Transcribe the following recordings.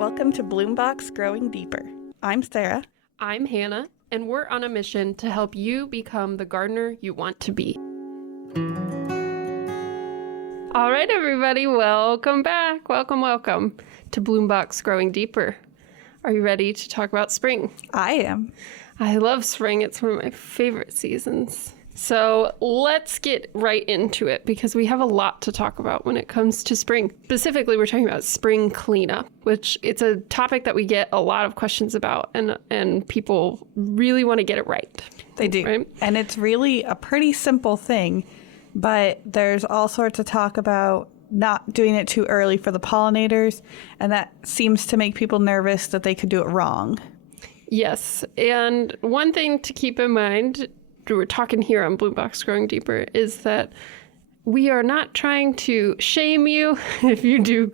Welcome to Bloombox Growing Deeper. I'm Sarah. I'm Hannah, and we're on a mission to help you become the gardener you want to be. All right, everybody, welcome back. Welcome to Bloombox Growing Deeper. Are you ready to talk about spring? I am. I love spring. It's one of my favorite seasons. So let's get right into it because we have a lot to talk about when it comes to spring. Specifically, we're talking about spring cleanup, which it's a topic that we get a lot of questions about, and people really want to get it right. They do. Right? And it's really a pretty simple thing, but there's all sorts of talk about not doing it too early for the pollinators, and that seems to make people nervous that they could do it wrong. Yes, and one thing to keep in mind, we're talking here on Bloombox Growing Deeper, is that we are not trying to shame you if you do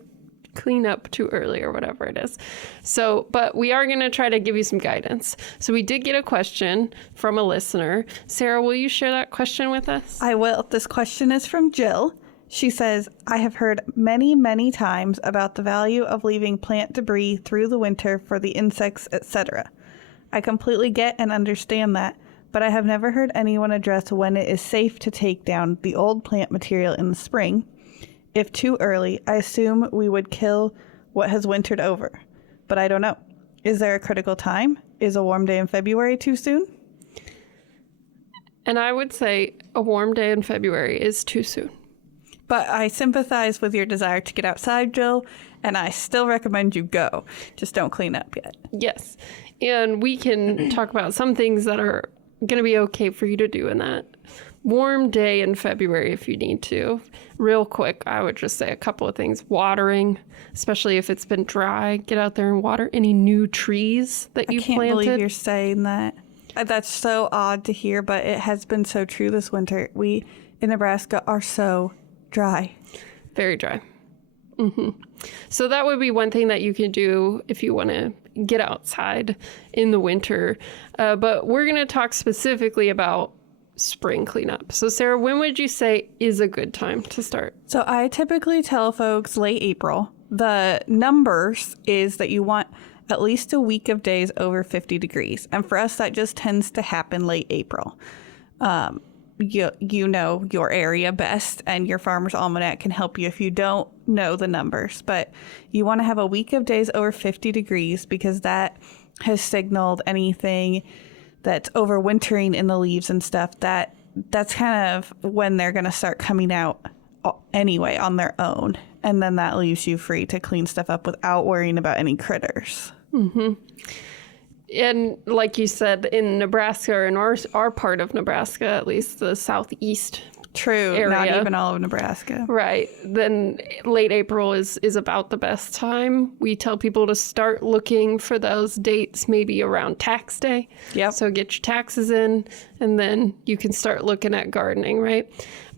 clean up too early or whatever it is. So, but we are going to try to give you some guidance. So we did get a question from a listener. Sarah, will you share that question with us? I will. This question is from Jill. She says, I have heard many times about the value of leaving plant debris through the winter for the insects, etc. I completely get and understand that, but I have never heard anyone address when it is safe to take down the old plant material in the spring. If too early, I assume we would kill what has wintered over. But I don't know. Is there a critical time? Is a warm day in February too soon? And I would say a warm day in February is too soon. But I sympathize with your desire to get outside, Jill, and I still recommend you go. Just don't clean up yet. Yes. And we can talk about some things that are going to be okay for you to do in that warm day in February if you need to. Real quick, I would just say a couple of things. Watering, especially if it's been dry. Get out there and water any new trees that you planted. I can't believe you're saying that. That's so odd to hear, but it has been so true this winter. We in Nebraska are so dry. Very dry. Mm-hmm. So that would be one thing that you can do if you want to get outside in the winter. But we're going to talk specifically about spring cleanup. So Sarah, when would you say is a good time to start? So I typically tell folks late April. The numbers is that you want at least a week of days over 50 degrees. And for us, that just tends to happen late April. You know your area best, and your Farmer's Almanac can help you if you don't know the numbers. But you want to have a week of days over 50 degrees because that has signaled anything that's overwintering in the leaves and stuff. That's kind of when they're going to start coming out anyway on their own. And then that leaves you free to clean stuff up without worrying about any critters. Mm-hmm. And like you said, in Nebraska, or in our part of Nebraska, at least the southeast area, not even all of Nebraska. Right. Then late April is about the best time. We tell people to start looking for those dates maybe around tax day. Yep. So get your taxes in, and then you can start looking at gardening, right?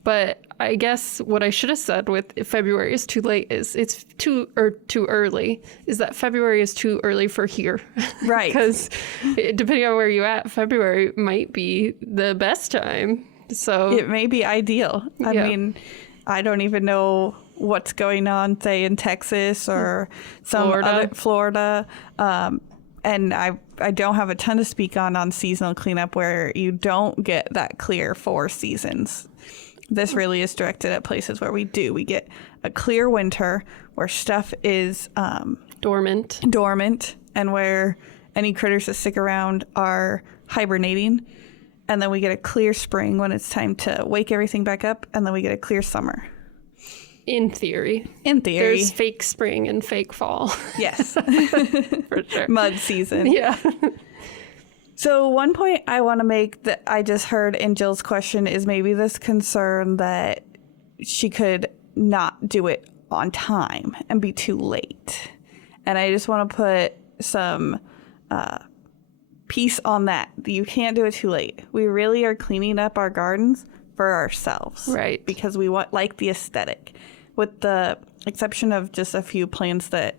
But I guess what I should have said with February is too late is it's too early, is that February is too early for here. Right. Because depending on where you're at, February might be the best time. So it may be ideal. I mean, I don't even know what's going on, say, in Texas or Florida. And I don't have a ton to speak on seasonal cleanup where you don't get that clear 4 seasons. This really is directed at places where we do. We get a clear winter where stuff is dormant, and where any critters that stick around are hibernating. And then we get a clear spring when it's time to wake everything back up. And then we get a clear summer. In theory. There's fake spring and fake fall. Yes. For sure. Mud season. Yeah. So one point I want to make that I just heard in Jill's question is maybe this concern that she could not do it on time and be too late. And I just want to put some piece on that. You can't do it too late. We really are cleaning up our gardens for ourselves. Right. Because we like the aesthetic. With the exception of just a few plants that,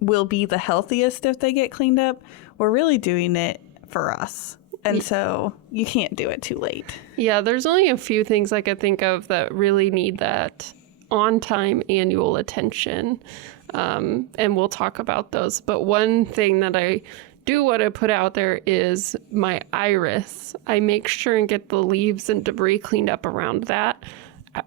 will be the healthiest if they get cleaned up, we're really doing it for us. And so you can't do it too late. Yeah, there's only a few things I could think of that really need that on-time annual attention. And we'll talk about those. But one thing that I do want to put out there is my iris. I make sure and get the leaves and debris cleaned up around that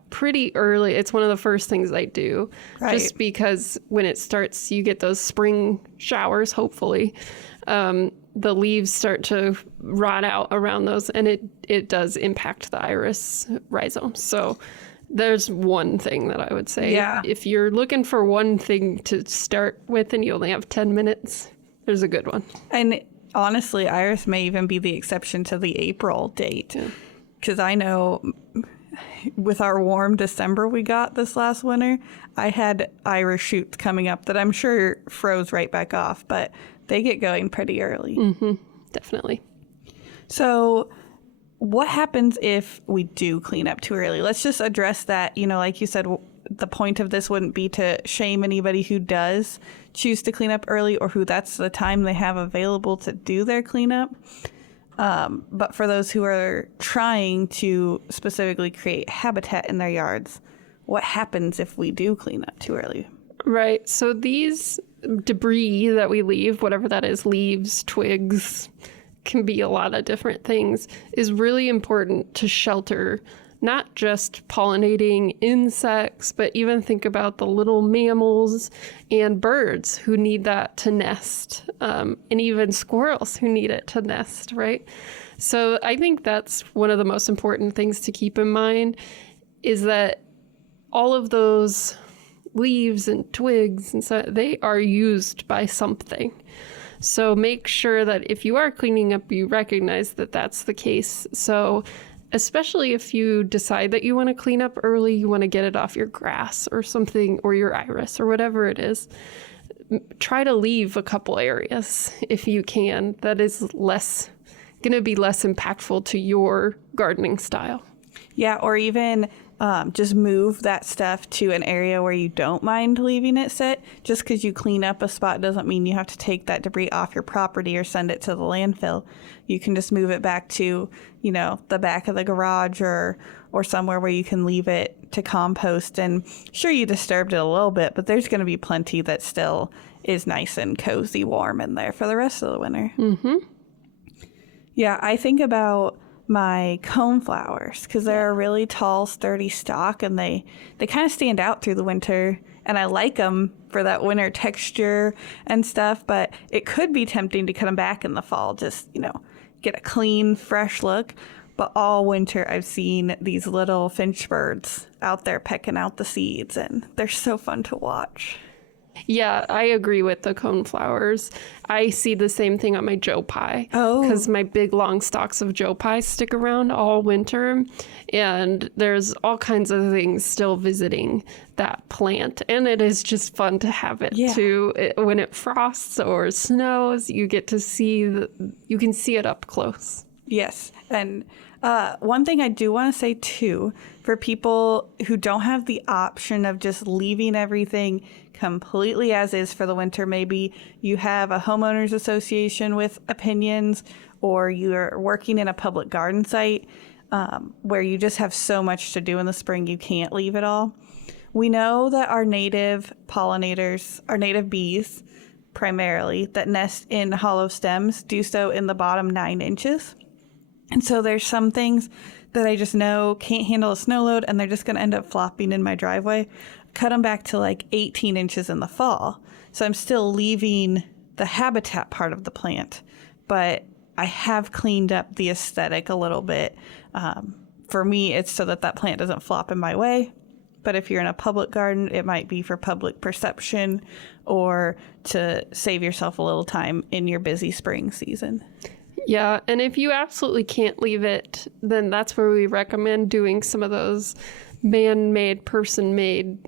pretty early. It's one of the first things I do, just because when it starts, you get those spring showers, hopefully. The leaves start to rot out around those, and it does impact the iris rhizome. So there's one thing that I would say. Yeah. If you're looking for one thing to start with and you only have 10 minutes, there's a good one. And honestly, iris may even be the exception to the April date. Because I know with our warm December we got this last winter, I had iris shoots coming up that I'm sure froze right back off, but they get going pretty early. Mm-hmm. Definitely. So what happens if we do clean up too early? Let's just address that. You know, like you said, the point of this wouldn't be to shame anybody who does choose to clean up early or who that's the time they have available to do their cleanup. But for those who are trying to specifically create habitat in their yards, what happens if we do clean up too early? Right. So these debris that we leave, whatever that is, leaves, twigs, can be a lot of different things, is really important to shelter not just pollinating insects, but even think about the little mammals and birds who need that to nest, and even squirrels who need it to nest, right? So I think that's one of the most important things to keep in mind, is that all of those leaves and twigs and so they are used by something. So make sure that if you are cleaning up, you recognize that that's the case. So especially if you decide that you want to clean up early, you want to get it off your grass or something, or your iris or whatever it is, try to leave a couple areas if you can. That is going to be less impactful to your gardening style. Yeah, or even just move that stuff to an area where you don't mind leaving it sit. Just because you clean up a spot doesn't mean you have to take that debris off your property or send it to the landfill. You can just move it back to, you know, the back of the garage or somewhere where you can leave it to compost. And sure, you disturbed it a little bit, but there's going to be plenty that still is nice and cozy, warm in there for the rest of the winter. Mm-hmm. Yeah, I think about my coneflowers because they're a really tall, sturdy stalk, and they kind of stand out through the winter, and I like them for that winter texture and stuff, but it could be tempting to cut them back in the fall, just, you know, get a clean, fresh look. But all winter I've seen these little finch birds out there pecking out the seeds, and they're so fun to watch. Yeah, I agree with the coneflowers. I see the same thing on my joe pie. Oh. Because my big long stalks of joe pie stick around all winter. And there's all kinds of things still visiting that plant. And it is just fun to have it too. When it frosts or snows, you get to see, you can see it up close. Yes. And one thing I do want to say too, for people who don't have the option of just leaving everything completely as is for the winter, maybe you have a homeowners association with opinions, or you're working in a public garden site where you just have so much to do in the spring you can't leave it all. We know that our native pollinators, our native bees primarily, that nest in hollow stems do so in the bottom 9 inches. And so there's some things that I just know can't handle a snow load, and they're just going to end up flopping in my driveway. Cut them back to like 18 inches in the fall. So I'm still leaving the habitat part of the plant, but I have cleaned up the aesthetic a little bit. For me, it's so that that plant doesn't flop in my way. But if you're in a public garden, it might be for public perception or to save yourself a little time in your busy spring season. Yeah, and if you absolutely can't leave it, then that's where we recommend doing some of those man-made, person-made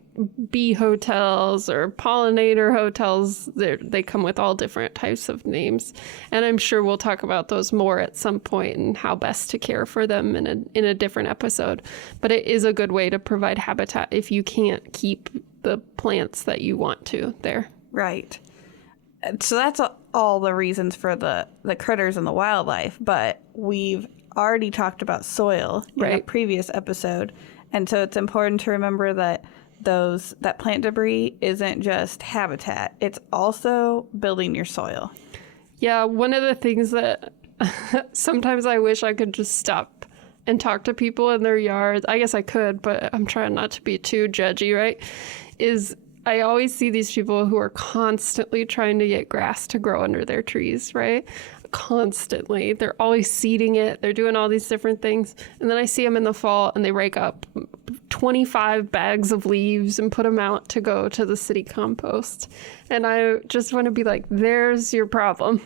bee hotels or pollinator hotels. They come with all different types of names. And I'm sure we'll talk about those more at some point and how best to care for them in a different episode. But it is a good way to provide habitat if you can't keep the plants that you want to there. Right. So that's all the reasons for the critters and the wildlife. But we've already talked about soil in a previous episode. And so it's important to remember that that plant debris isn't just habitat, it's also building your soil. Yeah, one of the things that sometimes I wish I could just stop and talk to people in their yards. I guess I could, but I'm trying not to be too judgy, right? Is I always see these people who are constantly trying to get grass to grow under their trees, right? Constantly. They're always seeding it. They're doing all these different things. And then I see them in the fall and they rake up 25 bags of leaves and put them out to go to the city compost. And I just want to be like, there's your problem.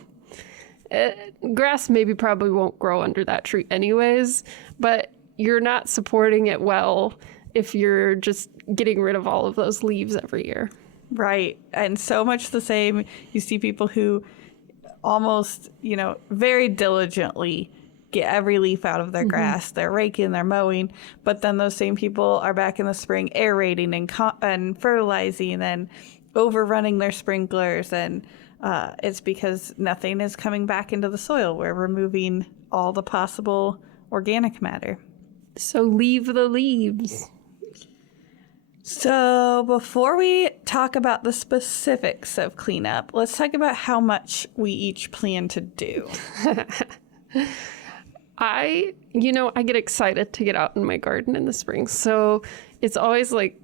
Grass probably won't grow under that tree anyways, but you're not supporting it well if you're just getting rid of all of those leaves every year. Right. And so much the same. You see people who almost, very diligently get every leaf out of their grass. They're raking, they're mowing, but then those same people are back in the spring aerating and fertilizing and overrunning their sprinklers. And it's because nothing is coming back into the soil. We're removing all the possible organic matter. So leave the leaves. So before we talk about the specifics of cleanup, let's talk about how much we each plan to do. I get excited to get out in my garden in the spring. So it's always like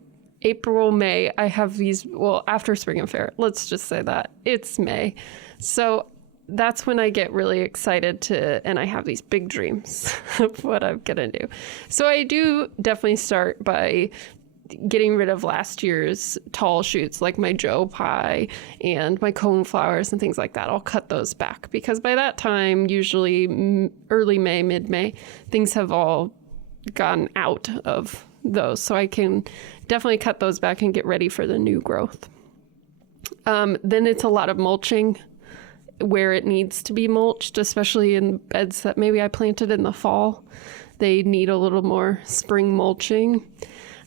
April, May, I have these, after Spring and Fair, let's just say that. It's May. So that's when I get really excited and I have these big dreams of what I'm going to do. So I do definitely start by getting rid of last year's tall shoots like my Joe Pye and my coneflowers and things like that. I'll cut those back because by that time, usually early May, mid-May, things have all gone out of those. So I can definitely cut those back and get ready for the new growth. Then it's a lot of mulching where it needs to be mulched, especially in beds that maybe I planted in the fall. They need a little more spring mulching.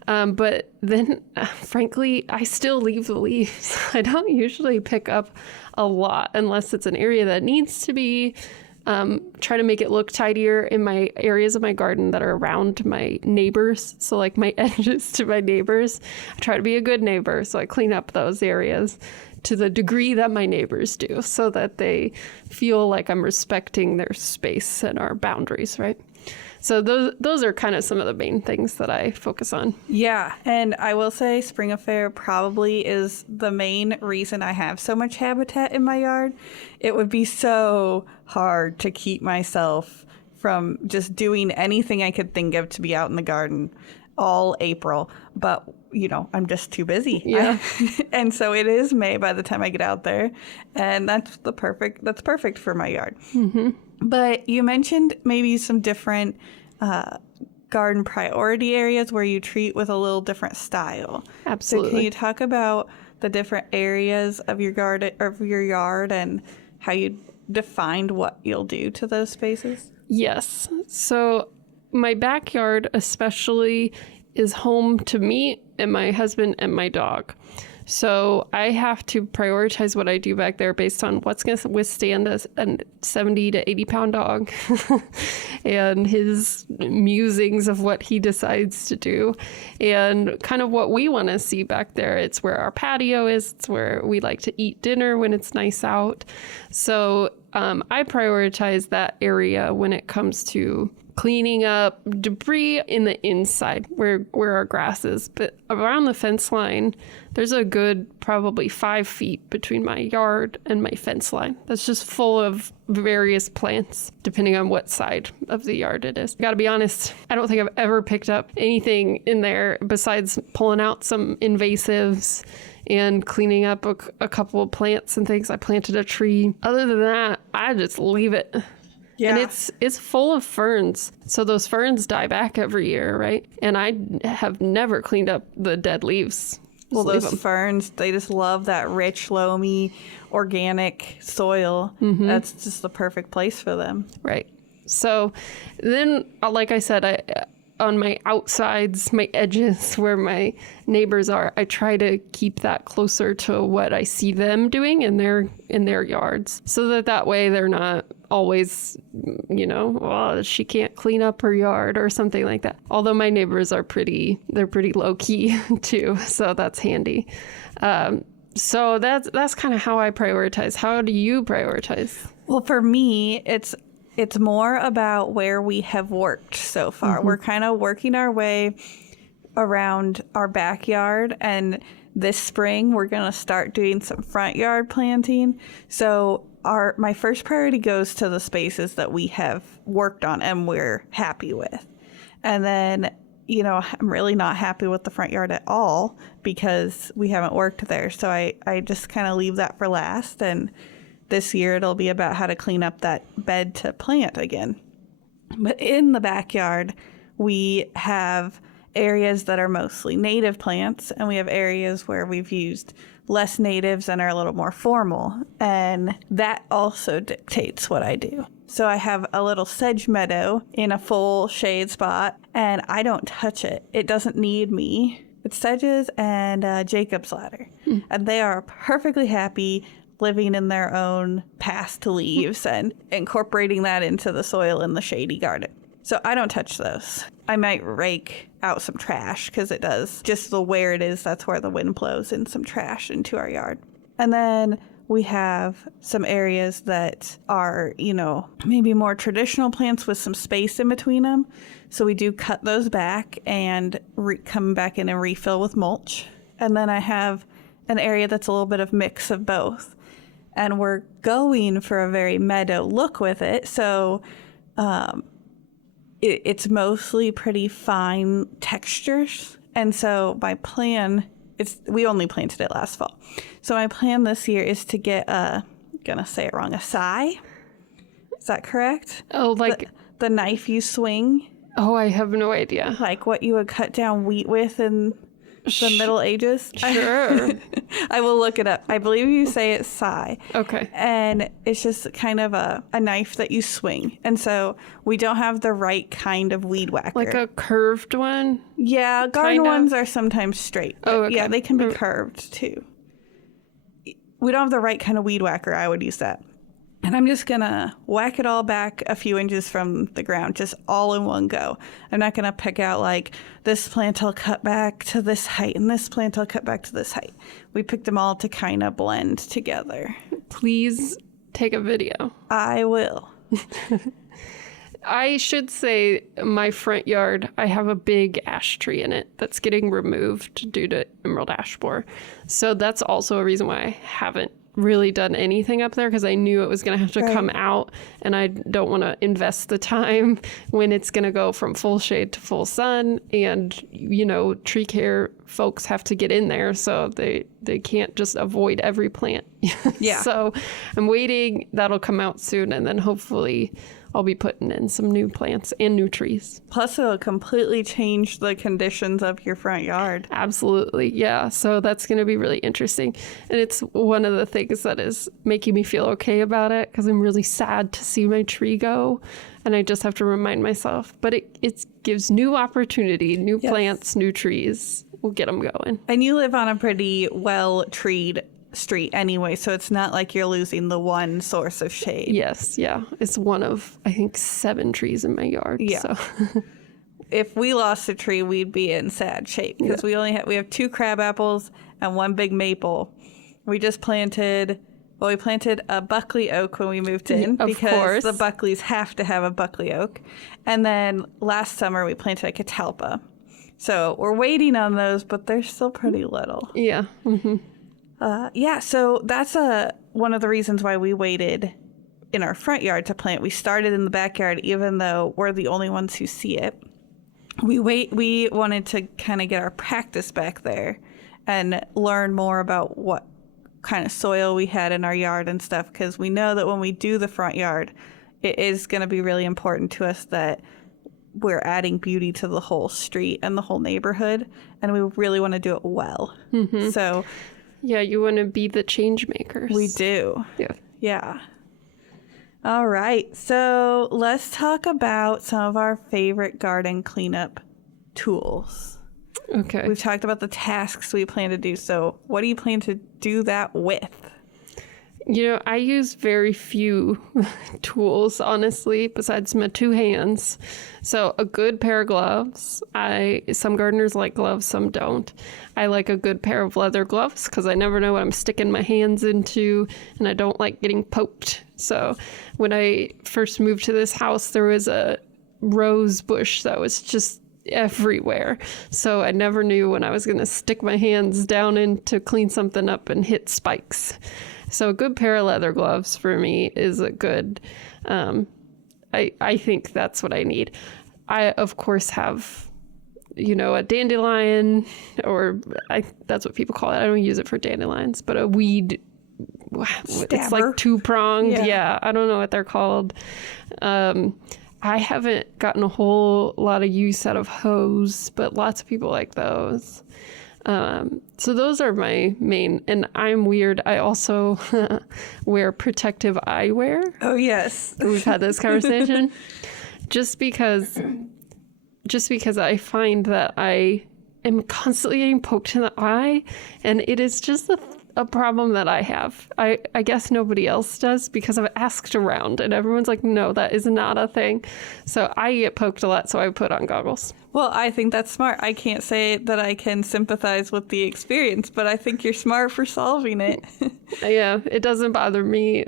But then, frankly, I still leave the leaves. I don't usually pick up a lot unless it's an area that needs to be. Try to make it look tidier in my areas of my garden that are around my neighbors. So like my edges to my neighbors, I try to be a good neighbor. So I clean up those areas to the degree that my neighbors do so that they feel like I'm respecting their space and our boundaries, right? So those are kind of some of the main things that I focus on. Yeah, and I will say Spring Affair probably is the main reason I have so much habitat in my yard. It would be so hard to keep myself from just doing anything I could think of to be out in the garden all April. But, I'm just too busy. Yeah. And so it is May by the time I get out there. And that's perfect for my yard. Mm-hmm. But you mentioned maybe some different garden priority areas where you treat with a little different style. Absolutely. So can you talk about the different areas of your yard and how you defined what you'll do to those spaces? Yes. So my backyard especially is home to me and my husband and my dog. So I have to prioritize what I do back there based on what's going to withstand a 70 to 80 pound dog and his musings of what he decides to do and kind of what we want to see back there. It's where our patio is. It's where we like to eat dinner when it's nice out. So I prioritize that area when it comes to cleaning up debris in the inside where our grass is. But around the fence line, there's a good probably 5 feet between my yard and my fence line. That's just full of various plants, depending on what side of the yard it is. Gotta be honest, I don't think I've ever picked up anything in there besides pulling out some invasives and cleaning up a couple of plants and things. I planted a tree. Other than that, I just leave it. Yeah. And it's full of ferns. So those ferns die back every year, right? And I have never cleaned up the dead leaves. Well, those ferns, they just love that rich, loamy, organic soil. Mm-hmm. That's just the perfect place for them. Right. So then, like I said, on my outsides, my edges where my neighbors are, I try to keep that closer to what I see them doing in their yards, so that way they're not always, well, she can't clean up her yard or something like that. Although my neighbors are pretty low key too, so that's handy. So that's kind of how I prioritize. How do you prioritize? Well, for me, it's more about where we have worked so far. Mm-hmm. We're kind of working our way around our backyard, and this spring we're going to start doing some front yard planting. So my first priority goes to the spaces that we have worked on and we're happy with. And then, I'm really not happy with the front yard at all because we haven't worked there. So I just kind of leave that for last. And this year it'll be about how to clean up that bed to plant again. But in the backyard, we have areas that are mostly native plants, and we have areas where we've used less natives and are a little more formal. And that also dictates what I do. So I have a little sedge meadow in a full shade spot, and I don't touch it. It doesn't need me. It's sedges and Jacob's ladder. And they are perfectly happy living in their own past leaves and incorporating that into the soil in the shady garden. So I don't touch those. I might rake out some trash because it does. Just where it is, that's where the wind blows in some trash into our yard. And then we have some areas that are, maybe more traditional plants with some space in between them. So we do cut those back and come back in and refill with mulch. And then I have an area that's a little bit of mix of both. And we're going for a very meadow look with it. So it's mostly pretty fine textures. And so my plan, we only planted it last fall. So my plan this year is to get gonna say it wrong, a sai. Is that correct? Oh, like the knife you swing. Oh, I have no idea. Like what you would cut down wheat with in the Middle Ages? Sure. I will look it up. I believe you say it's sai. Okay. And it's just kind of a knife that you swing. And so we don't have the right kind of weed whacker. Like a curved one? Yeah, garden ones are sometimes straight. Oh, okay. Yeah, they can be curved too. We don't have the right kind of weed whacker. I would use that. And I'm just going to whack it all back a few inches from the ground, just all in one go. I'm not going to pick out like this plant I'll cut back to this height and this plant I'll cut back to this height. We picked them all to kind of blend together. Please take a video. I will. I should say my front yard, I have a big ash tree in it that's getting removed due to emerald ash borer. So that's also a reason why I haven't really done anything up there, because I knew it was going to have to come out, and I don't want to invest the time when it's going to go from full shade to full sun, and tree care folks have to get in there, so they can't just avoid every plant. Yeah. So I'm waiting. That'll come out soon, and then hopefully I'll be putting in some new plants and new trees. Plus, it'll completely change the conditions of your front yard. Absolutely. Yeah. So that's going to be really interesting. And it's one of the things that is making me feel okay about it, because I'm really sad to see my tree go. And I just have to remind myself. But it gives new opportunity, new plants, new trees. We'll get them going. And you live on a pretty well-treed street anyway, so it's not like you're losing the one source of shade. Yes, yeah. It's one of, I think, 7 trees in my yard. Yeah. So. If we lost a tree, we'd be in sad shape, because we have 2 crab apples and 1 big maple. We planted a Buckley oak when we moved in, because the Buckleys have to have a Buckley oak. And then last summer we planted a catalpa. So we're waiting on those, but they're still pretty little. Yeah. Mm-hmm. So that's one of the reasons why we waited in our front yard to plant. We started in the backyard, even though we're the only ones who see it. We wanted to kind of get our practice back there and learn more about what kind of soil we had in our yard and stuff, because we know that when we do the front yard, it is going to be really important to us that we're adding beauty to the whole street and the whole neighborhood, and we really want to do it well. Mm-hmm. So... yeah, you want to be the change makers. We do. Yeah. Yeah. All right. So let's talk about some of our favorite garden cleanup tools. Okay. We've talked about the tasks we plan to do. So what do you plan to do that with? I use very few tools, honestly, besides my two hands. So a good pair of gloves. Some gardeners like gloves, some don't. I like a good pair of leather gloves because I never know what I'm sticking my hands into, and I don't like getting poked. So when I first moved to this house, there was a rose bush that was just everywhere. So I never knew when I was going to stick my hands down in to clean something up and hit spikes. So a good pair of leather gloves for me is a good, I think that's what I need. I, of course, have, a dandelion, or that's what people call it. I don't use it for dandelions, but a weed, Stabber. It's like two-pronged. Yeah. I don't know what they're called. I haven't gotten a whole lot of use out of hose, but lots of people like those. So those are my main, and I'm weird. I also wear protective eyewear. Oh, yes. We've had this conversation. just because I find that I am constantly getting poked in the eye, and it is just a problem that I have. I guess nobody else does because I've asked around, and everyone's like, no, that is not a thing. So I get poked a lot, so I put on goggles. Well, I think that's smart. I can't say that I can sympathize with the experience, but I think you're smart for solving it. Yeah, it doesn't bother me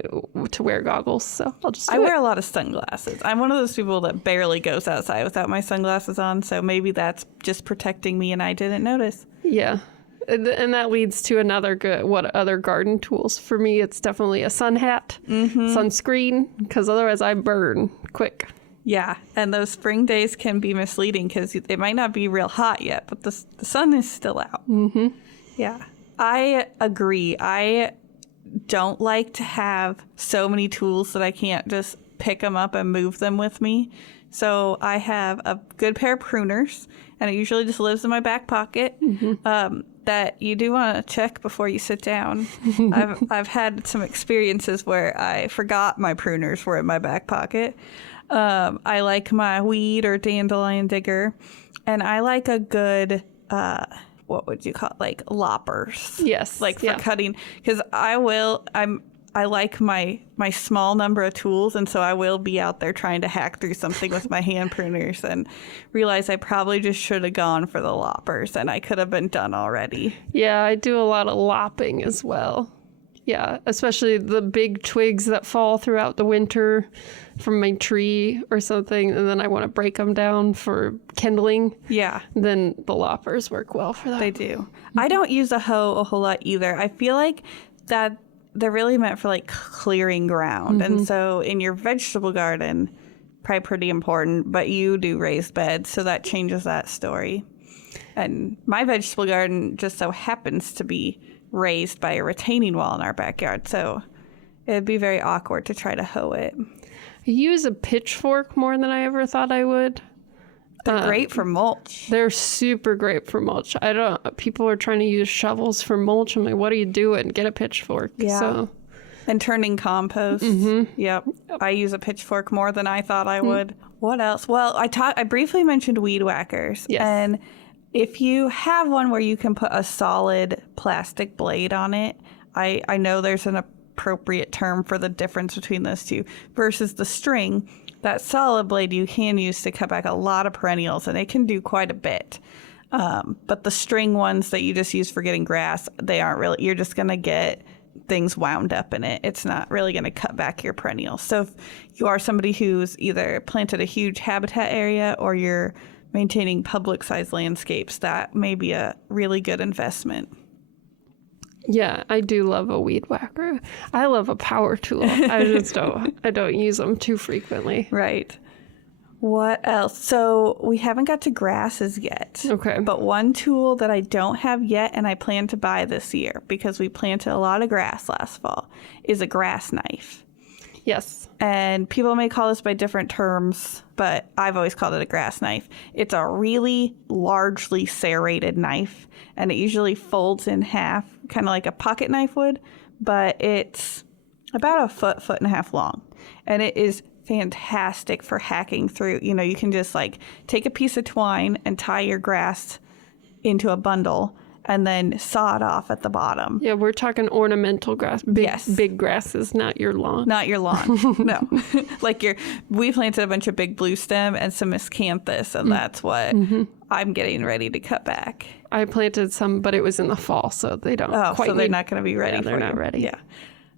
to wear goggles, so I'll just do I wear a lot of sunglasses. I'm one of those people that barely goes outside without my sunglasses on, so maybe that's just protecting me and I didn't notice. Yeah. And that leads to another good, what other garden tools? For me, it's definitely a sun hat, sunscreen, because otherwise I burn quick. Yeah, and those spring days can be misleading because it might not be real hot yet, but the sun is still out. Mm-hmm. Yeah, I agree. I don't like to have so many tools that I can't just pick them up and move them with me. So I have a good pair of pruners, and it usually just lives in my back pocket. That you do want to check before you sit down. I've had some experiences where I forgot my pruners were in my back pocket. I like my weed or dandelion digger, and I like a good what would you call it? Like loppers? Yes, like for cutting, because I like my small number of tools, and so I will be out there trying to hack through something with my hand pruners and realize I probably just should have gone for the loppers, and I could have been done already. Yeah, I do a lot of lopping as well. Yeah, especially the big twigs that fall throughout the winter from my tree or something, and then I want to break them down for kindling. Yeah. Then the loppers work well for that. They do. I don't use a hoe a whole lot either. I feel like that they're really meant for like clearing ground. And so in your vegetable garden, probably pretty important, but you do raised beds, so that changes that story. And my vegetable garden just so happens to be raised by a retaining wall in our backyard, so it'd be very awkward to try to hoe it. I use a pitchfork more than I ever thought I would. They're great for mulch. They're super great for mulch. People are trying to use shovels for mulch. I'm like, what are you doing? Get a pitchfork. Yeah. So. And turning compost. Yep. I use a pitchfork more than I thought I would. What else? Well, I briefly mentioned weed whackers. Yes. And if you have one where you can put a solid plastic blade on it, I know there's an appropriate term for the difference between those two versus the string. That solid blade you can use to cut back a lot of perennials, and it can do quite a bit. But the string ones that you just use for getting grass, they aren't really, you're just going to get things wound up in it. It's not really going to cut back your perennials. So if you are somebody who's either planted a huge habitat area or you're maintaining public-sized landscapes, that may be a really good investment. Yeah, I do love a weed whacker. I love a power tool. I don't use them too frequently. Right. What else? So we haven't got to grasses yet. Okay. But one tool that I don't have yet and I plan to buy this year because we planted a lot of grass last fall is a grass knife. Yes. And people may call this by different terms, but I've always called it a grass knife. It's a really largely serrated knife, and it usually folds in half, kind of like a pocket knife would, but it's about a foot and a half long. And it is fantastic for hacking through. You know, you can just like take a piece of twine and tie your grass into a bundle and then saw it off at the bottom. Yeah, we're talking ornamental grass. Big grasses, not your lawn. Not your lawn. No. We planted a bunch of big blue stem and some miscanthus, and that's what I'm getting ready to cut back. I planted some, but it was in the fall, so they don't quite so they're not going to be ready for they're you. not ready. Yeah.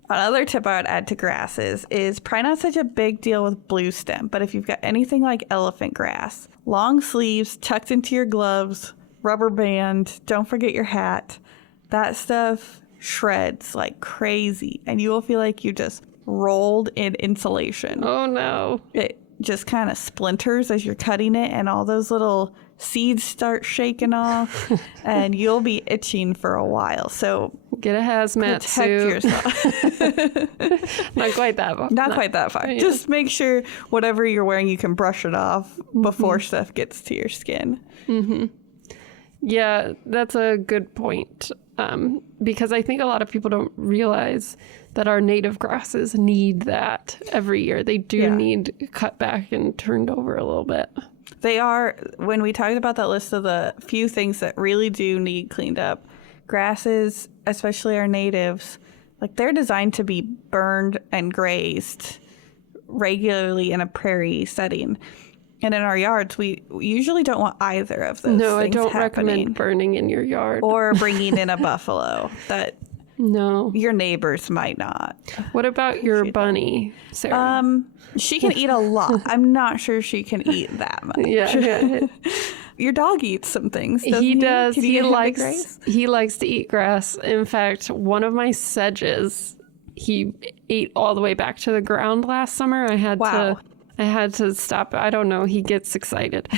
Another tip I would add to grasses is probably not such a big deal with blue stem, but if you've got anything like elephant grass, long sleeves tucked into your gloves, rubber band, don't forget your hat. That stuff shreds like crazy, and you will feel like you just rolled in insulation. Oh, no. It just kind of splinters as you're cutting it, and all those little seeds start shaking off, and you'll be itching for a while. So get a hazmat suit. Yourself. Not quite that far. Not quite that far. Yeah. Just make sure whatever you're wearing, you can brush it off before stuff gets to your skin. Mm-hmm. Yeah, that's a good point, because I think a lot of people don't realize that our native grasses need that every year. They do need cut back and turned over a little bit. They are, when we talked about that list of the few things that really do need cleaned up, grasses, especially our natives, like they're designed to be burned and grazed regularly in a prairie setting. And in our yards, we usually don't want either of those No, things I don't happening. recommend burning in your yard. Or bringing in a buffalo that your neighbors might not. What about your bunny, Sarah? She can eat a lot. I'm not sure she can eat that much. Yeah. Your dog eats some things, doesn't he? Does. Can he likes to eat grass. In fact, one of my sedges, he ate all the way back to the ground last summer. I had to stop. I don't know. He gets excited.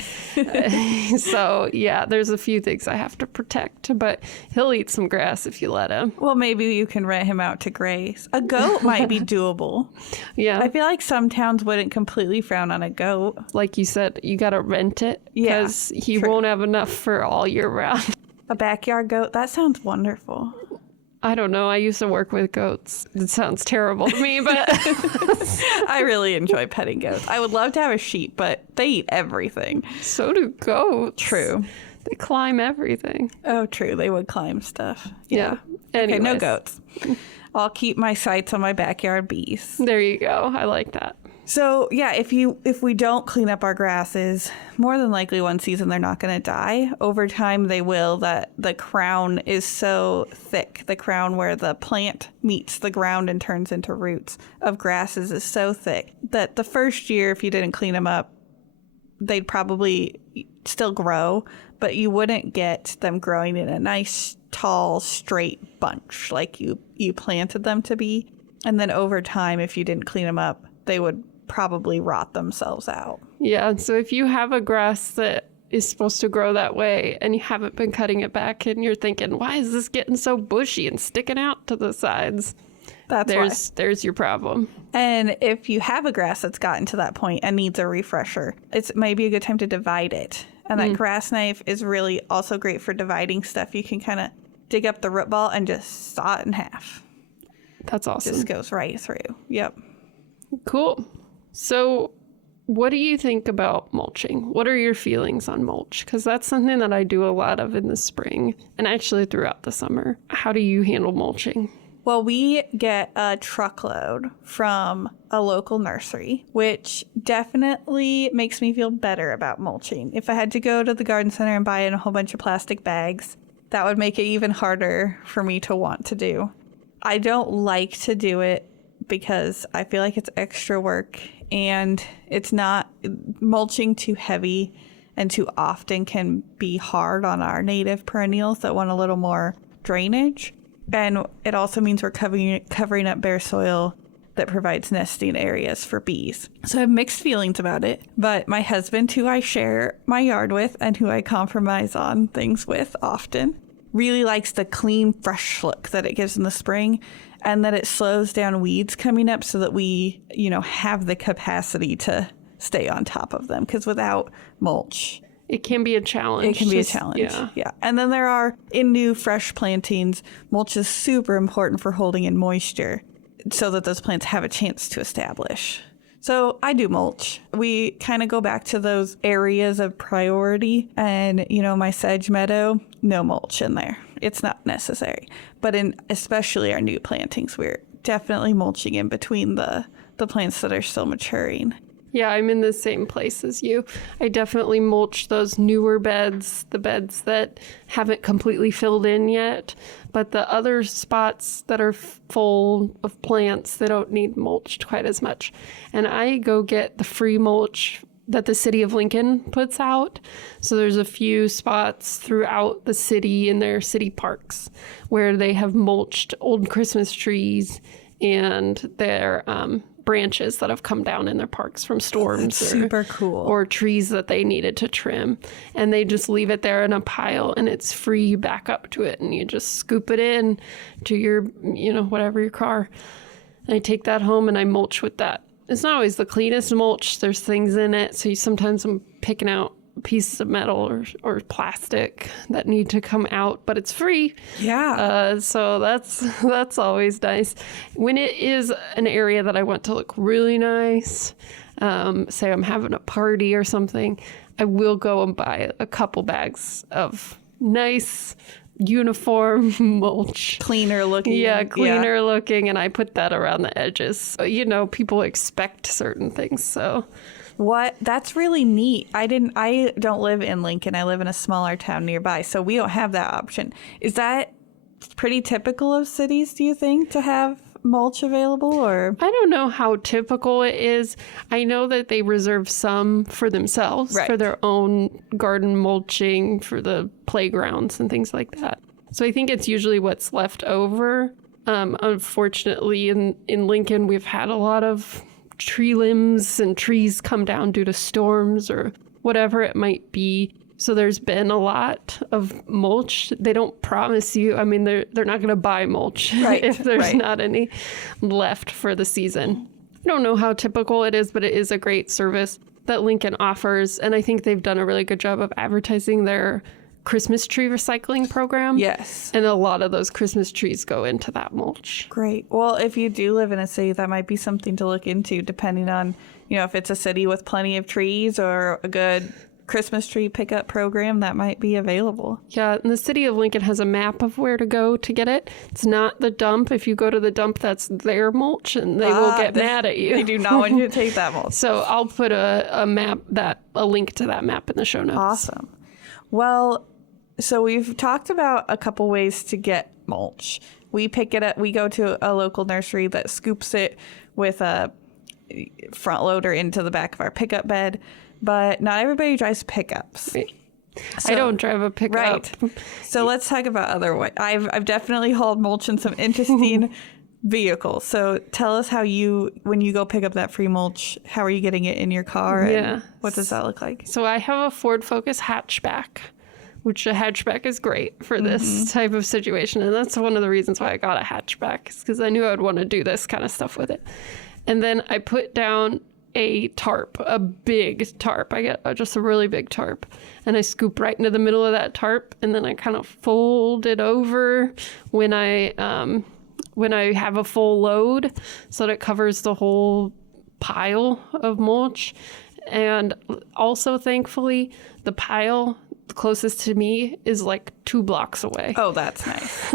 So, yeah, there's a few things I have to protect, but he'll eat some grass if you let him. Well, maybe you can rent him out to graze. A goat might be doable. Yeah. I feel like some towns wouldn't completely frown on a goat. Like you said, you got to rent it because he won't have enough for all year round. A backyard goat? That sounds wonderful. I don't know. I used to work with goats. It sounds terrible to me, but I really enjoy petting goats. I would love to have a sheep, but they eat everything. So do goats. True. They climb everything. Oh, true. They would climb stuff. Yeah. Okay, no goats. I'll keep my sights on my backyard bees. There you go. I like that. So, yeah, if we don't clean up our grasses, more than likely one season they're not going to die. Over time they will. That the crown is so thick. The crown where the plant meets the ground and turns into roots of grasses is so thick that the first year, if you didn't clean them up, they'd probably still grow, but you wouldn't get them growing in a nice, tall, straight bunch like you planted them to be. And then over time, if you didn't clean them up, they would probably rot themselves out. Yeah, so if you have a grass that is supposed to grow that way and you haven't been cutting it back and you're thinking, why is this getting so bushy and sticking out to the sides? There's your problem. And if you have a grass that's gotten to that point and needs a refresher, it's maybe a good time to divide it. And that grass knife is really also great for dividing stuff. You can kind of dig up the root ball and just saw it in half. That's awesome. Just goes right through. Yep. Cool. So what do you think about mulching? What are your feelings on mulch? Because that's something that I do a lot of in the spring and actually throughout the summer. How do you handle mulching? Well, we get a truckload from a local nursery, which definitely makes me feel better about mulching. If I had to go to the garden center and buy in a whole bunch of plastic bags, that would make it even harder for me to want to do. I don't like to do it because I feel like it's extra work, and it's not mulching too heavy and too often can be hard on our native perennials that want a little more drainage. And it also means we're covering up bare soil that provides nesting areas for bees. So I have mixed feelings about it, but my husband, who I share my yard with and who I compromise on things with often, really likes the clean, fresh look that it gives in the spring, and that it slows down weeds coming up so that we, have the capacity to stay on top of them. Because without mulch, it can be a challenge. Yeah. And then there are, in new, fresh plantings, mulch is super important for holding in moisture. so that those plants have a chance to establish. So I do mulch. We kind of go back to those areas of priority, and my sedge meadow, no mulch in there. It's not necessary. But in especially our new plantings, we're definitely mulching in between the plants that are still maturing. Yeah, I'm in the same place as you. I definitely mulch those newer beds, the beds that haven't completely filled in yet. But the other spots that are full of plants, they don't need mulched quite as much. And I go get the free mulch that the city of Lincoln puts out. So there's a few spots throughout the city in their city parks where they have mulched old Christmas trees and their branches that have come down in their parks from storms. Super cool. Or trees that they needed to trim. And they just leave it there in a pile, and it's free. You back up to it and you just scoop it in to your, whatever your car. And I take that home and I mulch with that. It's not always the cleanest mulch. There's things in it. So sometimes I'm picking out pieces of metal or plastic that need to come out, but it's free. Yeah. So that's always nice. When it is an area that I want to look really nice, say I'm having a party or something, I will go and buy a couple bags of nice uniform mulch. Cleaner looking. Yeah, cleaner looking, and I put that around the edges. People expect certain things, so... What? That's really neat. I don't live in Lincoln. I live in a smaller town nearby, so we don't have that option. Is that pretty typical of cities, do you think, to have mulch available, or? I don't know how typical it is. I know that they reserve some for themselves, right, for their own garden mulching, for the playgrounds and things like that. So I think it's usually what's left over. Unfortunately, in Lincoln, we've had a lot of tree limbs and trees come down due to storms or whatever it might be. So there's been a lot of mulch. They don't promise you. I mean, they're not going to buy mulch if there's not any left for the season. I don't know how typical it is, but it is a great service that Lincoln offers. And I think they've done a really good job of advertising their Christmas tree recycling program. Yes. And a lot of those Christmas trees go into that mulch. Great. Well, if you do live in a city, that might be something to look into, depending on, if it's a city with plenty of trees or a good Christmas tree pickup program that might be available. Yeah, and the city of Lincoln has a map of where to go to get it. It's not the dump. If you go to the dump, that's their mulch, and they will get mad at you. They do not want you to take that mulch. So I'll put a link to that map in the show notes. Awesome. Well, so we've talked about a couple ways to get mulch. We pick it up. We go to a local nursery that scoops it with a front loader into the back of our pickup bed. But not everybody drives pickups. Right. So, I don't drive a pickup. Right. So let's talk about other ways. I've definitely hauled mulch in some interesting vehicles. So tell us how when you go pick up that free mulch, how are you getting it in your car? Yeah. And what does that look like? So I have a Ford Focus hatchback, which a hatchback is great for this type of situation. And that's one of the reasons why I got a hatchback, is because I knew I would want to do this kind of stuff with it. And then I put down a tarp, a big tarp. I get just a really big tarp, and I scoop right into the middle of that tarp, and then I kind of fold it over when I have a full load, so that it covers the whole pile of mulch. And also, thankfully, the pile closest to me is like 2 blocks away. Oh, that's nice.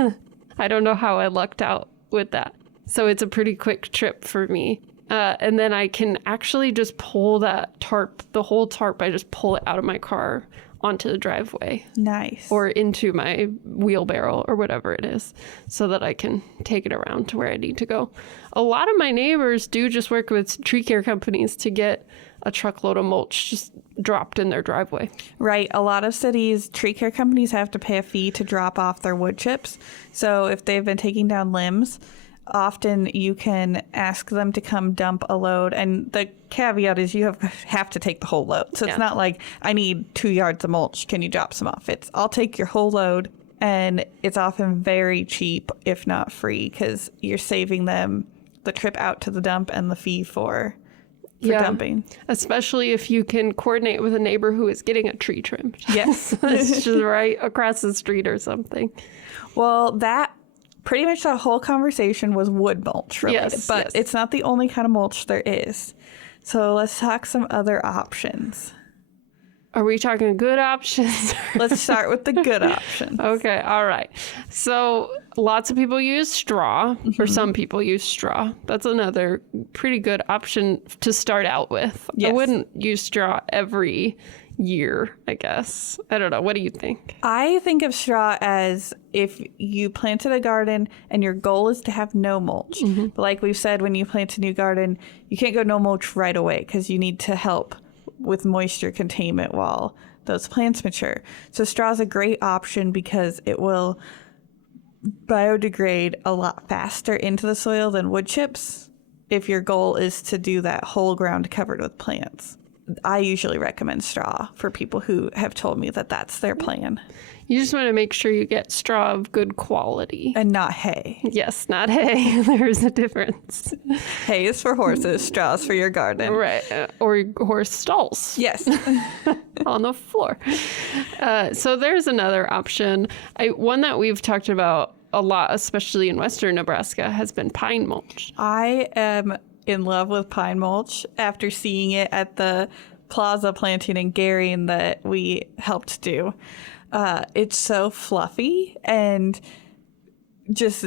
I don't know how I lucked out with that. So it's a pretty quick trip for me. And then I can actually just pull that tarp, the whole tarp, I just pull it out of my car onto the driveway. Nice. Or into my wheelbarrow or whatever it is, so that I can take it around to where I need to go. A lot of my neighbors do just work with tree care companies to get a truckload of mulch just dropped in their driveway. Right. A lot of cities, tree care companies have to pay a fee to drop off their wood chips. So if they've been taking down limbs, often you can ask them to come dump a load. And the caveat is you have to take the whole load. So it's not like, I need 2 yards of mulch. Can you drop some off? It's, I'll take your whole load. And it's often very cheap, if not free, because you're saving them the trip out to the dump and the fee for dumping. Especially if you can coordinate with a neighbor who is getting a tree trimmed. Yes. It's just right across the street or something. Well, that pretty much that whole conversation was wood mulch related, Yes, but yes. it's not the only kind of mulch there is. So let's talk some other options. Are we talking good options? Let's start with the good options. Okay, all right. So lots of people use straw, or some people use straw. That's another pretty good option to start out with. Yes. I wouldn't use straw every year, I guess. I don't know. What do you think? I think of straw as if you planted a garden and your goal is to have no mulch. But like we've said, when you plant a new garden, you can't go no mulch right away because you need to help with moisture containment while those plants mature. So straw is a great option because it will biodegrade a lot faster into the soil than wood chips if your goal is to do that whole ground covered with plants. I usually recommend straw for people who have told me that that's their plan. You just want to make sure you get straw of good quality. And not hay. Yes, not hay. There's a difference. Hay is for horses, straws for your garden. Right. Or horse stalls. Yes. On the floor. So there's another option. One that we've talked about a lot, especially in western Nebraska, has been pine mulch. I am in love with pine mulch after seeing it at the plaza planting in Garion that we helped do. It's so fluffy and just,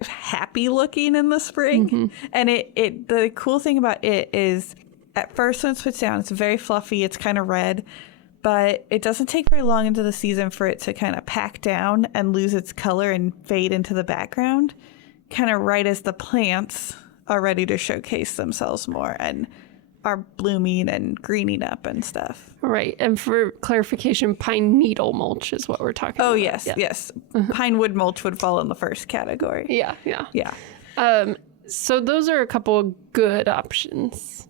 happy looking in the spring. And the cool thing about it is at first when it puts down, it's very fluffy. It's kind of red, but it doesn't take very long into the season for it to kind of pack down and lose its color and fade into the background, kind of right as the plants are ready to showcase themselves more and are blooming and greening up and stuff. Right. And for clarification, pine needle mulch is what we're talking about. Oh, yes, yes. Pine wood mulch would fall in the first category. Yeah. Yeah. So those are a couple of good options.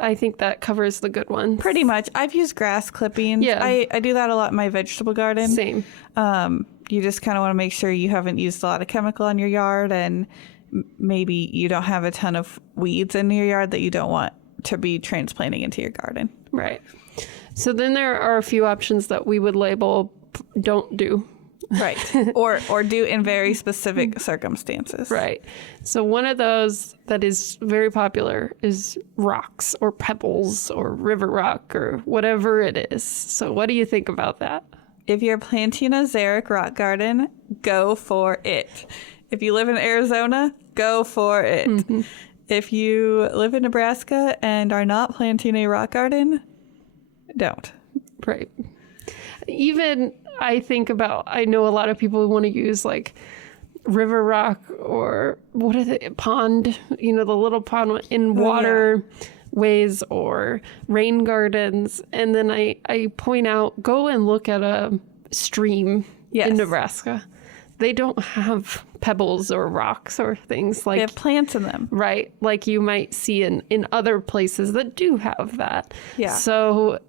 I think that covers the good ones. Pretty much. I've used grass clippings. Yeah. I do that a lot in my vegetable garden. Same. You just kind of want to make sure you haven't used a lot of chemical in your yard and maybe you don't have a ton of weeds in your yard that you don't want to be transplanting into your garden. Right. So then there are a few options that we would label don't do. Right. or do in very specific circumstances. Right. So one of those that is very popular is rocks or pebbles or river rock or whatever it is. So what do you think about that? If you're planting a xeric rock garden, go for it. If you live in Arizona, go for it. If you live in Nebraska and are not planting a rock garden, don't. Right. Even I know a lot of people want to use like river rock or what are they, pond, the little pond in water ways or rain gardens. And then I point out, go and look at a stream in Nebraska. They don't have pebbles or rocks or things like... They have plants in them. Right. Like you might see in other places that do have that. Yeah. So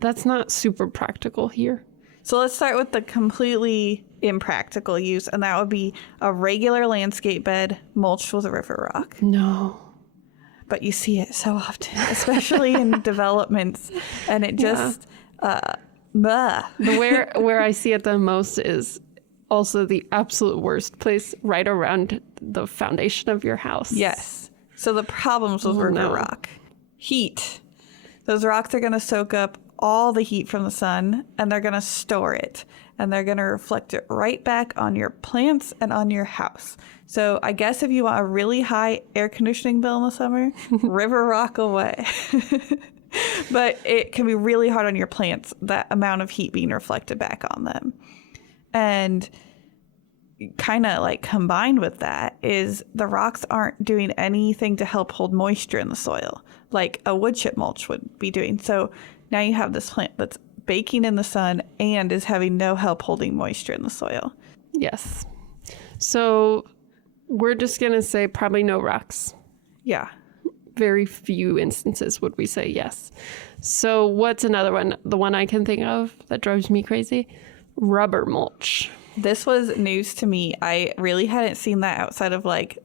that's not super practical here. So let's start with the completely impractical use, and that would be a regular landscape bed mulched with a river rock. No. But you see it so often, especially in developments, and it just... Where I see it the most is also the absolute worst place, right around the foundation of your house. Yes. So the problems with river rock. Heat. Those rocks are going to soak up all the heat from the sun, and they're going to store it, and they're going to reflect it right back on your plants and on your house. So I guess if you want a really high air conditioning bill in the summer, river rock away. But it can be really hard on your plants, that amount of heat being reflected back on them. And kind of like combined with that is the rocks aren't doing anything to help hold moisture in the soil like a wood chip mulch would be doing. So now you have this plant that's baking in the sun and is having no help holding moisture in the soil. Yes. So we're just going to say probably no rocks. Yeah. Very few instances would we say yes. So what's another one? The one I can think of that drives me crazy? Rubber mulch. This was news to me. I really hadn't seen that outside of like,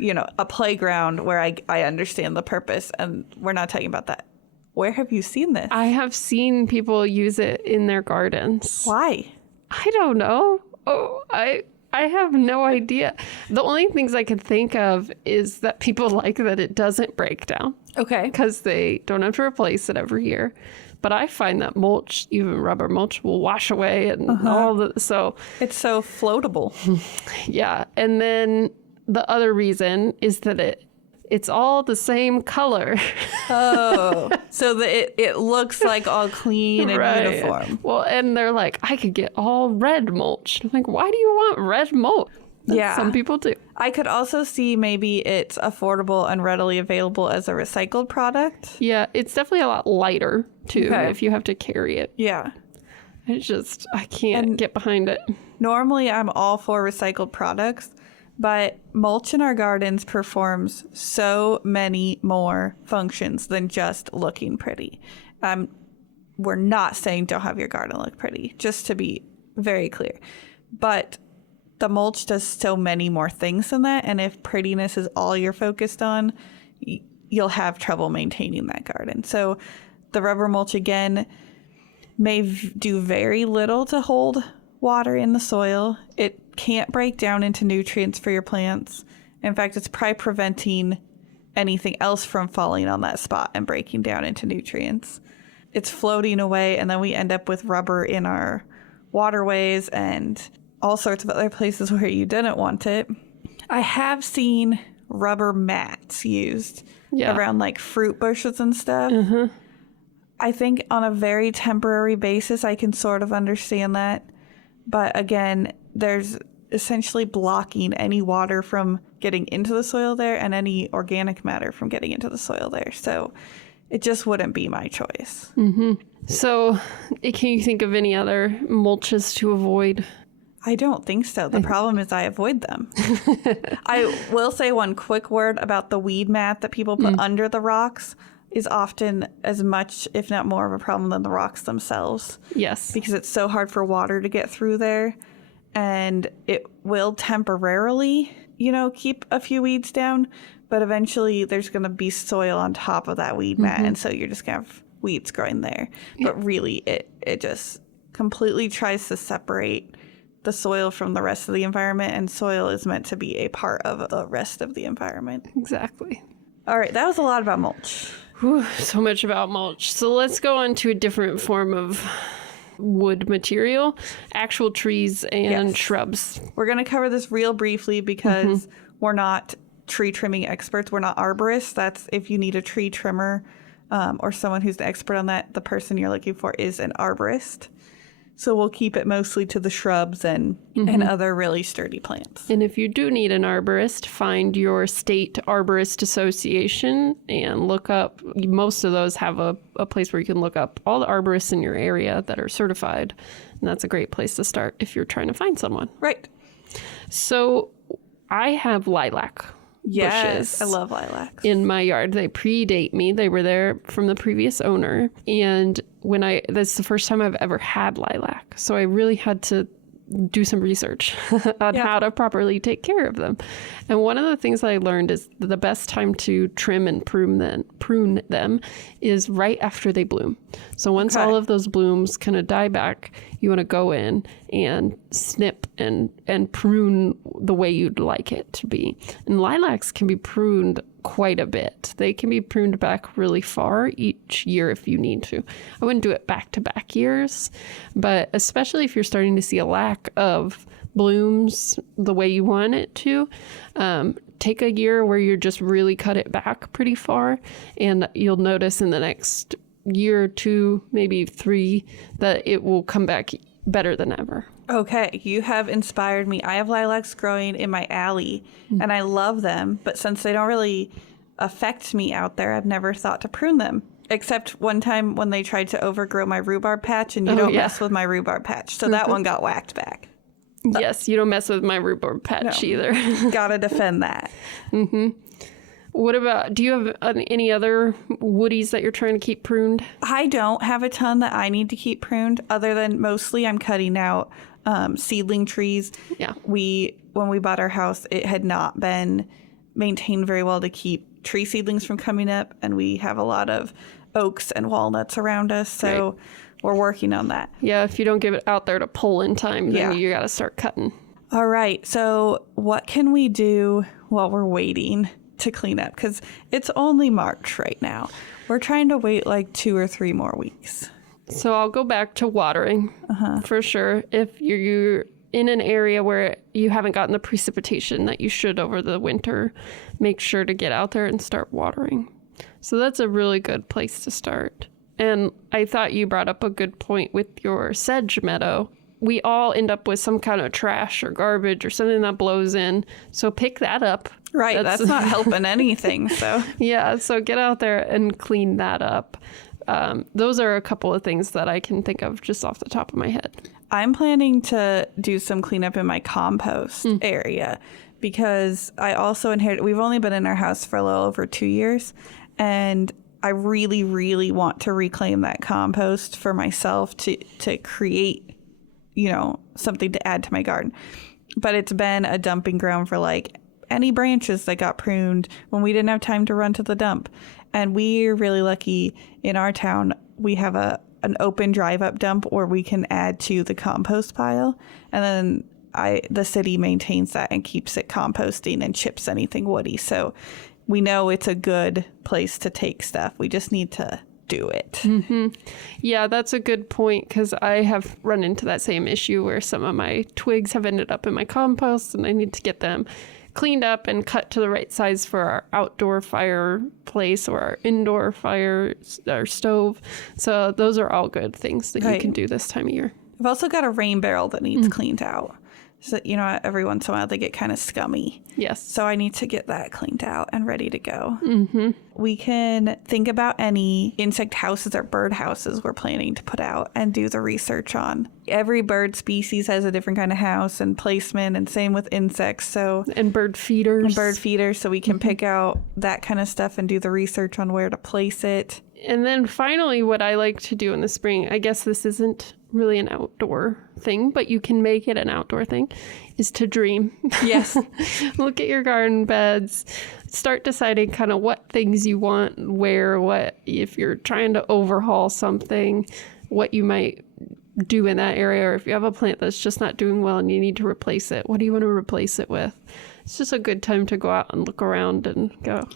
a playground where I understand the purpose, and we're not talking about that. Where have you seen this? I have seen people use it in their gardens. Why? I don't know. Oh, I I have no idea. The only things I could think of is that people like that it doesn't break down. Okay. Because they don't have to replace it every year. But I find that mulch, even rubber mulch, will wash away and all the, so. It's so floatable. Yeah. And then the other reason is that it's all the same color. Oh, so that it looks like all clean and uniform. Well, and they're like, I could get all red mulch. I'm like, why do you want red mulch? Yeah. Some people do. I could also see maybe it's affordable and readily available as a recycled product. Yeah, it's definitely a lot lighter, too, if you have to carry it. Yeah. I can't get behind it. Normally, I'm all for recycled products, but mulch in our gardens performs so many more functions than just looking pretty. We're not saying don't have your garden look pretty, just to be very clear. But the mulch does so many more things than that, and if prettiness is all you're focused on, you'll have trouble maintaining that garden. So the rubber mulch, again, may do very little to hold water in the soil. It can't break down into nutrients for your plants. In fact, it's probably preventing anything else from falling on that spot and breaking down into nutrients. It's floating away, and then we end up with rubber in our waterways and all sorts of other places where you didn't want it. I have seen rubber mats used around like fruit bushes and stuff. I think on a very temporary basis, I can sort of understand that. But again, there's essentially blocking any water from getting into the soil there and any organic matter from getting into the soil there. So it just wouldn't be my choice. So can you think of any other mulches to avoid? I don't think so. The problem is I avoid them. I will say one quick word about the weed mat that people put under the rocks is often as much, if not more of a problem than the rocks themselves. Yes. Because it's so hard for water to get through there. And it will temporarily, keep a few weeds down. But eventually there's going to be soil on top of that weed mat. And so you're just going to have weeds growing there. But really, it just completely tries to separate the soil from the rest of the environment, and soil is meant to be a part of the rest of the environment. Exactly. All right, that was a lot about mulch. Whew, so much about mulch. So let's go on to a different form of wood material, actual trees and shrubs. We're going to cover this real briefly because we're not tree trimming experts. We're not arborists. That's if you need a tree trimmer or someone who's an expert on that, the person you're looking for is an arborist. So we'll keep it mostly to the shrubs and other really sturdy plants. And if you do need an arborist, find your state arborist association and look up. Most of those have a place where you can look up all the arborists in your area that are certified. And that's a great place to start if you're trying to find someone. Right. So I have lilac bushes. I love lilacs. In my yard. They predate me. They were there from the previous owner. And that's the first time I've ever had lilac. So I really had to do some research on how to properly take care of them. And one of the things that I learned is the best time to trim and prune them is right after they bloom. So once all of those blooms kind of die back, you want to go in and snip and prune the way you'd like it to be. And lilacs can be pruned quite a bit. They can be pruned back really far each year if you need to. I wouldn't do it back-to-back years, but especially if you're starting to see a lack of blooms the way you want it to, take a year where you just really cut it back pretty far, and you'll notice in the next year or two, maybe 3, that it will come back better than ever. Okay, you have inspired me. I have lilacs growing in my alley, and I love them, but since they don't really affect me out there, I've never thought to prune them. Except one time when they tried to overgrow my rhubarb patch, and you don't mess with my rhubarb patch. So that one got whacked back. Yes, you don't mess with my rhubarb patch either. Gotta defend that. What about, do you have any other woodies that you're trying to keep pruned? I don't have a ton that I need to keep pruned, other than mostly I'm cutting out seedling trees. Yeah. When we bought our house, it had not been maintained very well to keep tree seedlings from coming up, and we have a lot of oaks and walnuts around us, so we're working on that. Yeah, if you don't get it out there to pull in time, then you got to start cutting. All right. So what can we do while we're waiting to clean up? Because it's only March right now. We're trying to wait like 2 or 3 more weeks. So I'll go back to watering for sure. If you're in an area where you haven't gotten the precipitation that you should over the winter, make sure to get out there and start watering. So that's a really good place to start. And I thought you brought up a good point with your sedge meadow. We all end up with some kind of trash or garbage or something that blows in. So pick that up. Right. That's not helping anything. So yeah. So get out there and clean that up. Those are a couple of things that I can think of just off the top of my head. I'm planning to do some cleanup in my compost area because I also inherited, we've only been in our house for a little over 2 years, and I really, really want to reclaim that compost for myself to create, something to add to my garden. But it's been a dumping ground for like any branches that got pruned when we didn't have time to run to the dump. And we're really lucky in our town. We have an open drive-up dump where we can add to the compost pile. And then the city maintains that and keeps it composting and chips anything woody. So we know it's a good place to take stuff. We just need to do it. Mm-hmm. Yeah, that's a good point, because I have run into that same issue where some of my twigs have ended up in my compost and I need to get them cleaned up and cut to the right size for our outdoor fireplace or our indoor fire, our stove. So those are all good things that you can do this time of year. I've also got a rain barrel that needs cleaned out. So, every once in a while they get kind of scummy. Yes. So I need to get that cleaned out and ready to go. Mm-hmm. We can think about any insect houses or bird houses we're planning to put out and do the research on. Every bird species has a different kind of house and placement, and same with insects. And bird feeders. So we can pick out that kind of stuff and do the research on where to place it. And then finally, what I like to do in the spring, I guess this isn't really an outdoor thing, but you can make it an outdoor thing, is to dream. Yes. Look at your garden beds. Start deciding kind of what things you want, where, what, if you're trying to overhaul something, what you might do in that area, or if you have a plant that's just not doing well and you need to replace it, what do you want to replace it with? It's just a good time to go out and look around and go,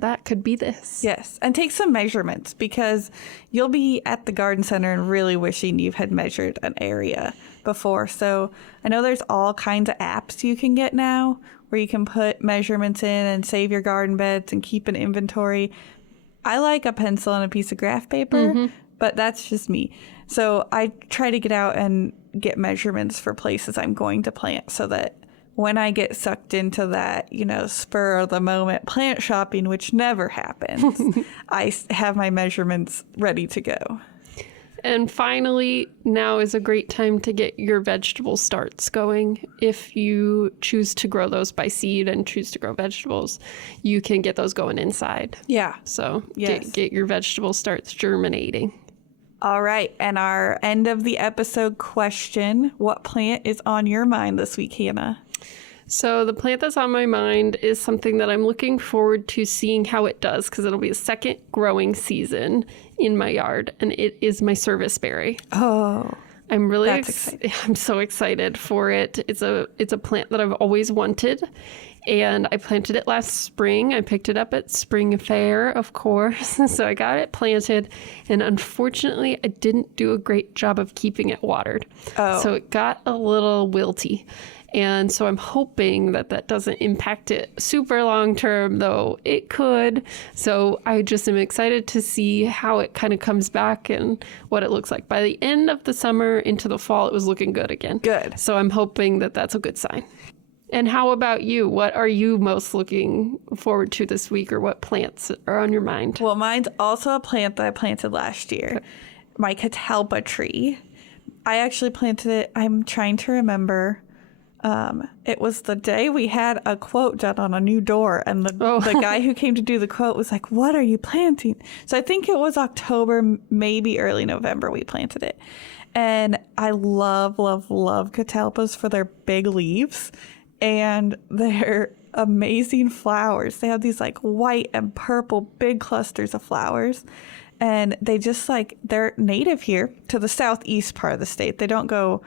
that could be this. Yes. And take some measurements, because you'll be at the garden center and really wishing you had measured an area before. So I know there's all kinds of apps you can get now where you can put measurements in and save your garden beds and keep an inventory. I like a pencil and a piece of graph paper, but that's just me. So I try to get out and get measurements for places I'm going to plant, so that when I get sucked into that, spur of the moment plant shopping, which never happens, I have my measurements ready to go. And finally, now is a great time to get your vegetable starts going. If you choose to grow those by seed and choose to grow vegetables, you can get those going inside. Yeah. So yes. get your vegetable starts germinating. All right. And our end of the episode question, what plant is on your mind this week, Hanna? So the plant that's on my mind is something that I'm looking forward to seeing how it does, because it'll be a second growing season in my yard, and it is my serviceberry. Oh, I'm really exciting. I'm so excited for it. It's a plant that I've always wanted, and I planted it last spring. I picked it up at Spring Fair, of course. So I got it planted, and unfortunately, I didn't do a great job of keeping it watered. Oh. So it got a little wilty. And so I'm hoping that doesn't impact it super long term, though it could. So I just am excited to see how it kind of comes back and what it looks like. By the end of the summer into the fall, it was looking good again. Good. So I'm hoping that that's a good sign. And how about you? What are you most looking forward to this week, or what plants are on your mind? Well, mine's also a plant that I planted last year, my catalpa tree. I actually planted it, I'm trying to remember. It was the day we had a quote done on a new door, and the guy who came to do the quote was like, "What are you planting?" So I think it was October, maybe early November we planted it. And I love, love, love catalpas for their big leaves and their amazing flowers. They have these like white and purple big clusters of flowers. And they just they're native here to the southeast part of the state. They don't go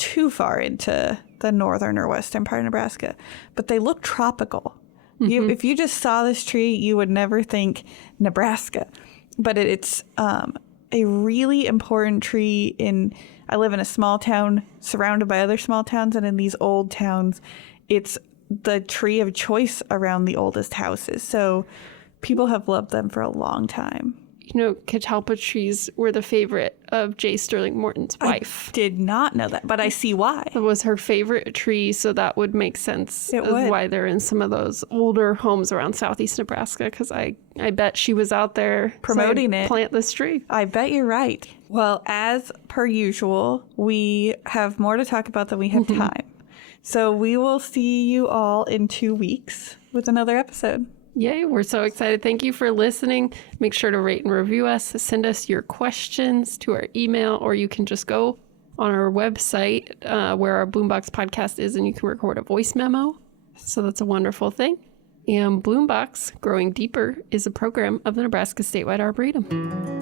too far into the northern or western part of Nebraska, but they look tropical. If you just saw this tree, you would never think Nebraska. But it's a really important tree I live in a small town surrounded by other small towns, and in these old towns, it's the tree of choice around the oldest houses. So people have loved them for a long time. You know, catalpa trees were the favorite of J. Sterling Morton's wife. I did not know that, but I see why. It was her favorite tree, so that would make sense It would. why they're in some of those older homes around southeast Nebraska, because I bet she was out there promoting saying, it. Plant this tree. I bet you're right. Well, as per usual, we have more to talk about than we have time. So we will see you all in 2 weeks with another episode. Yay, we're so excited. Thank you for listening. Make sure to rate and review us. Send us your questions to our email, or you can just go on our website where our Boombox podcast is, and you can record a voice memo. So that's a wonderful thing. And Boombox Growing Deeper is a program of the Nebraska Statewide Arboretum.